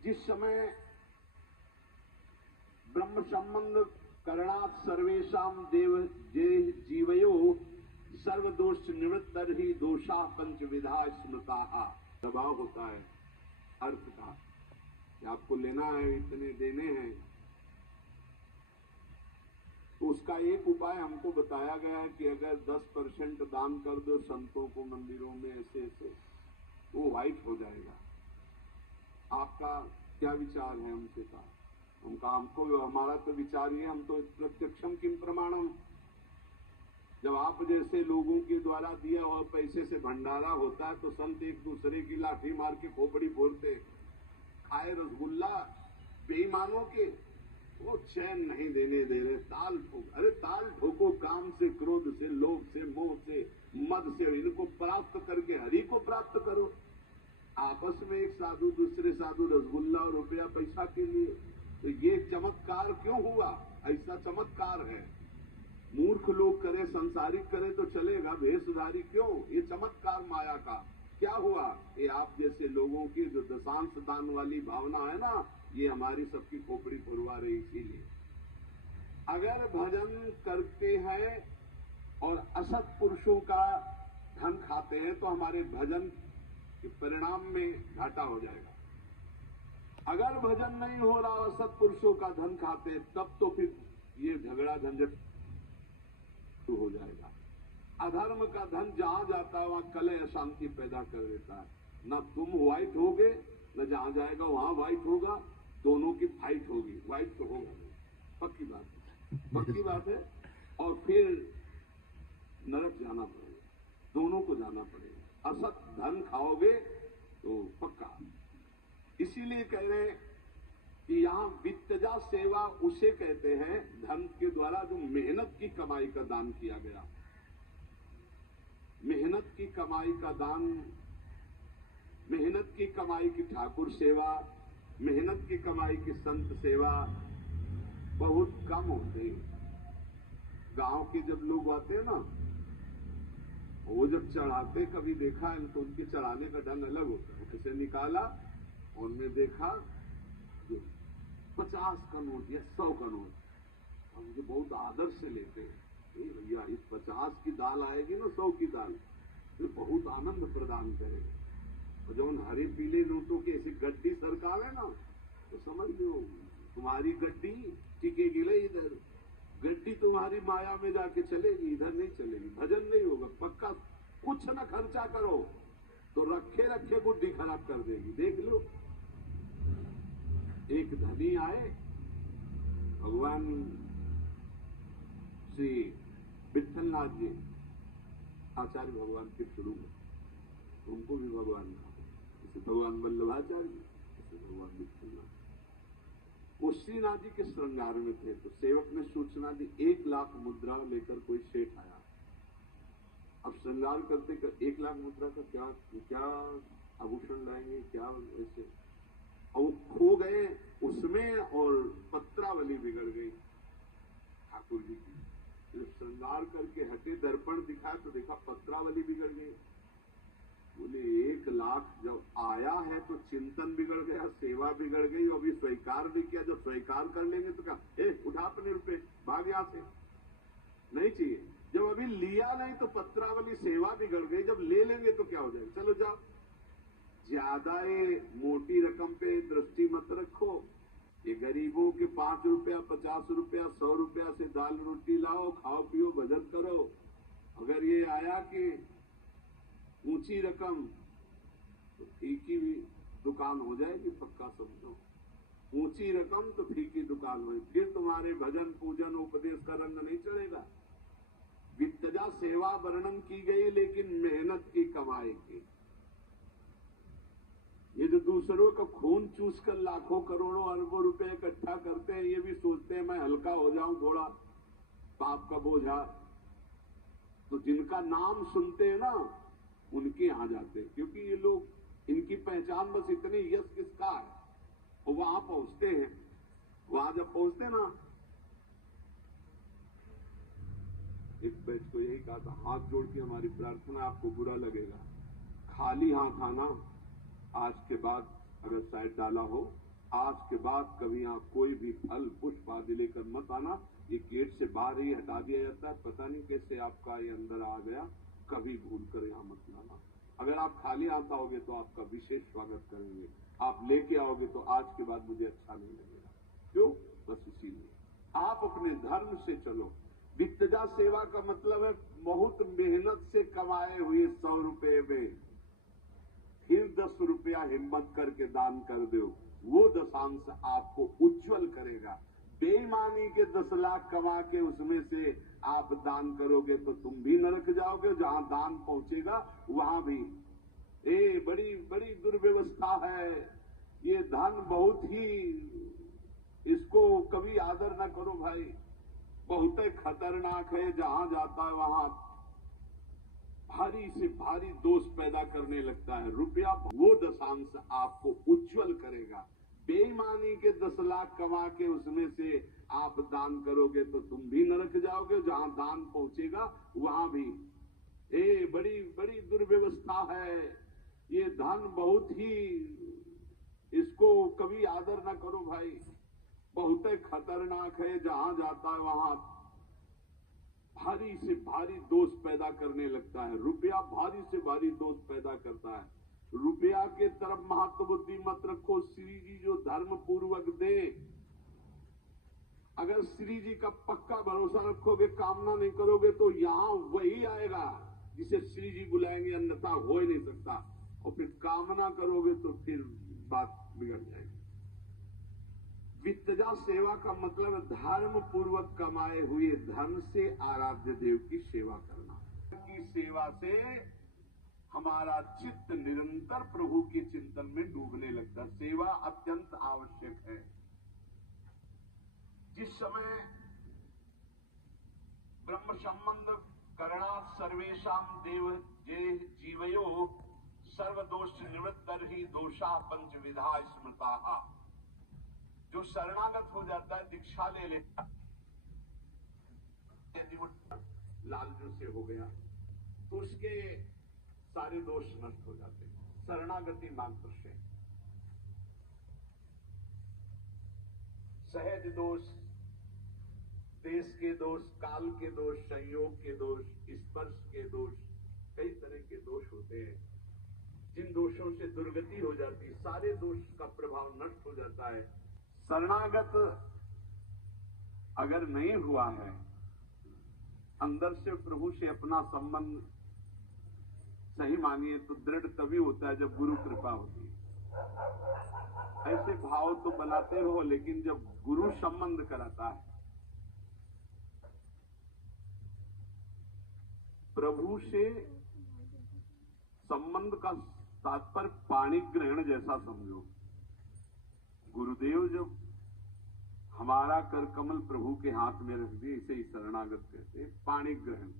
जिस समय ब्रह्म संबंध करणात् सर्वेशाम देव जीवयो सर्वदोष निवृत्तर ही दोषा पंचविधा स्मृता दबाव होता है अर्थ का कि आपको लेना है, इतने देने हैं। तो उसका एक उपाय हमको बताया गया है कि अगर 10% दान कर दो संतों को मंदिरों में ऐसे ऐसे, वो व्हाइट हो जाएगा। आपका क्या विचार है? हमसे कहा, हमको हमारा तो विचार ये, हम तो प्रत्यक्षम किम प्रमाणम। जब आप जैसे लोगों के द्वारा दिया हुआ पैसे से भंडारा होता है तो संत एक दूसरे की लाठी मार के खोपड़ी फोड़ते, खाए रसगुल्ला बेईमानों के, वो चैन नहीं देने दे रहे। ताल ठोक, अरे ताल ठोको, काम से, क्रोध से, लोभ से, मोह से, मद से, इनको प्राप्त करके हरि को प्राप्त करो। आपस में एक साधु दूसरे साधु रसगुल्ला और रुपया पैसा के लिए, तो ये चमत्कार क्यों हुआ? ऐसा चमत्कार है। मूर्ख लोग करे, संसारिक करे तो चलेगा, भेषधारी क्यों? ये चमत्कार माया का क्या हुआ? ये आप जैसे लोगों की जो दशांश दान वाली भावना है ना, ये हमारी सबकी खोपड़ी फुरवा रही। इसीलिए अगर भजन करते हैं और असत पुरुषों का धन खाते हैं तो हमारे भजन के परिणाम में घाटा हो जाएगा। अगर भजन नहीं हो रहा, असत पुरुषों का धन खाते, तब तो फिर ये झगड़ा झंझट हो जाएगा। अधर्म का धन जहां जाता है वहां कलह अशांति पैदा कर देता है। न तुम व्हाइट होगे, न जहां जाएगा वहां व्हाइट होगा, दोनों की फाइट होगी। व्हाइट तो होगा नहीं, पक्की बात है, पक्की बात है। और फिर नरक जाना पड़ेगा, दोनों को जाना पड़ेगा। असत धन खाओगे तो पक्का। इसीलिए कह रहे हैं कि यहां वित्तजा सेवा उसे कहते हैं धन के द्वारा जो मेहनत की कमाई का दान किया गया। मेहनत की कमाई का दान, मेहनत की कमाई की ठाकुर सेवा, मेहनत की कमाई की संत सेवा बहुत कम होते हैं। गांव के जब लोग आते हैं ना, वो जब चढ़ाते, कभी देखा है तो उनके चढ़ाने का ढंग अलग होता है। ऐसे निकाला, उनमें देखा 50 का नोट या 100 का नोट, हम मुझे बहुत आदर से लेते हैं। भैया इस 50 की दाल आएगी ना 100 की दाल, तो बहुत आनंद प्रदान करेगा। और जब हरे पीले नोटों की ऐसी गड्डी सरकार है ना, तो समझ लो तुम्हारी गड्डी टिकेगी नहीं इधर, गड्डी तुम्हारी माया में जाके चलेगी, इधर नहीं चलेगी, भजन नहीं होगा पक्का। कुछ न खर्चा करो तो रखे रखे बुद्धि खराब कर देगी। देख लो, एक धनी आए, भगवान श्री विठलनाथ जी, आचार्य भगवान के शुरू में, उनको भी भगवान कहा, जैसे भगवान वल्लभाचार्य जी, जैसे भगवान विठलनाथ। वो श्रीनाथ जी के श्रृंगार में थे, तो सेवक ने सूचना दी 1 लाख मुद्रा लेकर कोई सेठ आया। अब श्रृंगार करते कर 1 लाख मुद्रा का क्या आभूषण लाएंगे, क्या ऐसे, और वो खो गए उसमें, और पत्रावली बिगड़ गई ठाकुर जी की। जब श्रृंगार करके हटे, दर्पण दिखाया तो देखा पत्रावली बिगड़ गई। बोले 1 लाख जब आया है तो चिंतन बिगड़ गया, सेवा बिगड़ गई, और अभी स्वीकार भी किया। जब स्वीकार कर लेंगे तो कहा उठा अपने रुपए, भाग यहां से, नहीं चाहिए। जब अभी लिया नहीं तो पत्रावली, सेवा बिगड़ गई, जब ले लेंगे तो क्या हो जाएगा। चलो जाओ, ज्यादा ये मोटी रकम पे दृष्टि मत रखो। ये गरीबों के 5 रुपया, 50 रुपया, 100 रुपया से दाल रोटी लाओ, खाओ पियो, भजन करो। अगर ये आया कि ऊंची रकम, तो फीकी भी दुकान हो जाएगी, पक्का समझो। ऊंची रकम तो फीकी दुकान हुई, फिर तुम्हारे भजन पूजन उपदेश का रंग नहीं चढ़ेगा। वित्तजा सेवा वर्णन की गई, लेकिन मेहनत की कमाई की। ये जो दूसरों का खून चूस कर लाखों करोड़ों अरबों रुपए इकट्ठा करते हैं, ये भी सोचते हैं मैं हल्का हो जाऊं थोड़ा पाप का बोझा, तो जिनका नाम सुनते हैं ना उनके यहां जाते हैं। क्योंकि ये लोग, इनकी पहचान बस इतनी, यश किसका है, और वहां पहुंचते हैं। वहां जब पहुंचते ना, एक बैठ को यही कहा था, हाथ जोड़ के हमारी प्रार्थना, आपको बुरा लगेगा, खाली हाथ आना, आज के बाद अगर शायद डाला हो आज के बाद कभी यहाँ कोई भी फल पुष्प आदि लेकर मत आना। ये गेट से बाहर ही हटा दिया जाता है, पता नहीं कैसे आपका ये अंदर आ गया, कभी भूल कर यहाँ मत लाना। अगर आप खाली आता होगे तो आपका विशेष स्वागत करेंगे, आप लेके आओगे तो आज के बाद मुझे अच्छा नहीं लगेगा। क्यों? बस इसीलिए आप अपने धर्म से चलो। वित्तजा सेवा का मतलब है बहुत मेहनत से कमाए हुए 100 रुपए में फिर 10 रुपया हिम्मत करके दान कर दो, वो दशांश आपको उज्जवल करेगा। बेईमानी के 10 लाख कमा के उसमें से आप दान करोगे तो तुम भी नरक जाओगे, जहां दान पहुंचेगा वहां भी। बड़ी बड़ी दुर्व्यवस्था है ये। धन बहुत ही, इसको कभी आदर ना करो भाई, बहुत खतरनाक है। जहां जाता है वहां भारी से भारी दोष पैदा करने लगता है। रुपया वो दशांश आपको उज्जवल करेगा। बेईमानी के 10 लाख कमा के उसमें से आप दान करोगे तो तुम भी नरक जाओगे, जहां दान पहुंचेगा वहां भी। बड़ी बड़ी दुर्व्यवस्था है ये। धन बहुत ही, इसको कभी आदर ना करो भाई, बहुत खतरनाक है। जहां जाता है वहां भारी से भारी दोष पैदा करने लगता है। रुपया भारी से भारी दोष पैदा करता है। रुपया के तरफ महत्व बुद्धि मत रखो। श्री जी जो धर्म पूर्वक दे, अगर श्री जी का पक्का भरोसा रखोगे, कामना नहीं करोगे तो यहां वही आएगा जिसे श्री जी बुलाएंगे, अन्यथा हो ही नहीं सकता। और फिर कामना करोगे तो फिर बात बिगड़ जाएगी। वित्तजा सेवा का मतलब धर्म पूर्वक कमाए हुए धन से आराध्य देव की सेवा करना। की सेवा से हमारा चित्त निरंतर प्रभु के चिंतन में डूबने लगता है। सेवा अत्यंत आवश्यक है। जिस समय ब्रह्म संबंध करना सर्वेशाम देव जे जीवयो सर्वदोष निवृत्त ही दोषा पंच विधा स्मृता। जो शरणागत हो जाता है, दीक्षा ले लेता, यदि वो लालजू से हो गया तो उसके सारे दोष नष्ट हो जाते हैं शरणागति मात्र से। सहज दोष, देश के दोष, काल के दोष, संयोग के दोष, स्पर्श के दोष, कई तरह के दोष होते हैं जिन दोषों से दुर्गति हो जाती है। सारे दोष का प्रभाव नष्ट हो जाता है। शरणागत अगर नहीं हुआ है, अंदर से प्रभु से अपना संबंध सही मानिए तो दृढ़ तभी होता है जब गुरु कृपा होती है। ऐसे भाव तो बनाते रहो, लेकिन जब गुरु संबंध कराता है, प्रभु से संबंध का तात्पर्य पाणी ग्रहण जैसा समझो। गुरुदेव जब हमारा कर कमल प्रभु के हाथ में रख दिए, इसे ही शरणागत कहते हैं, पाणी ग्रहण।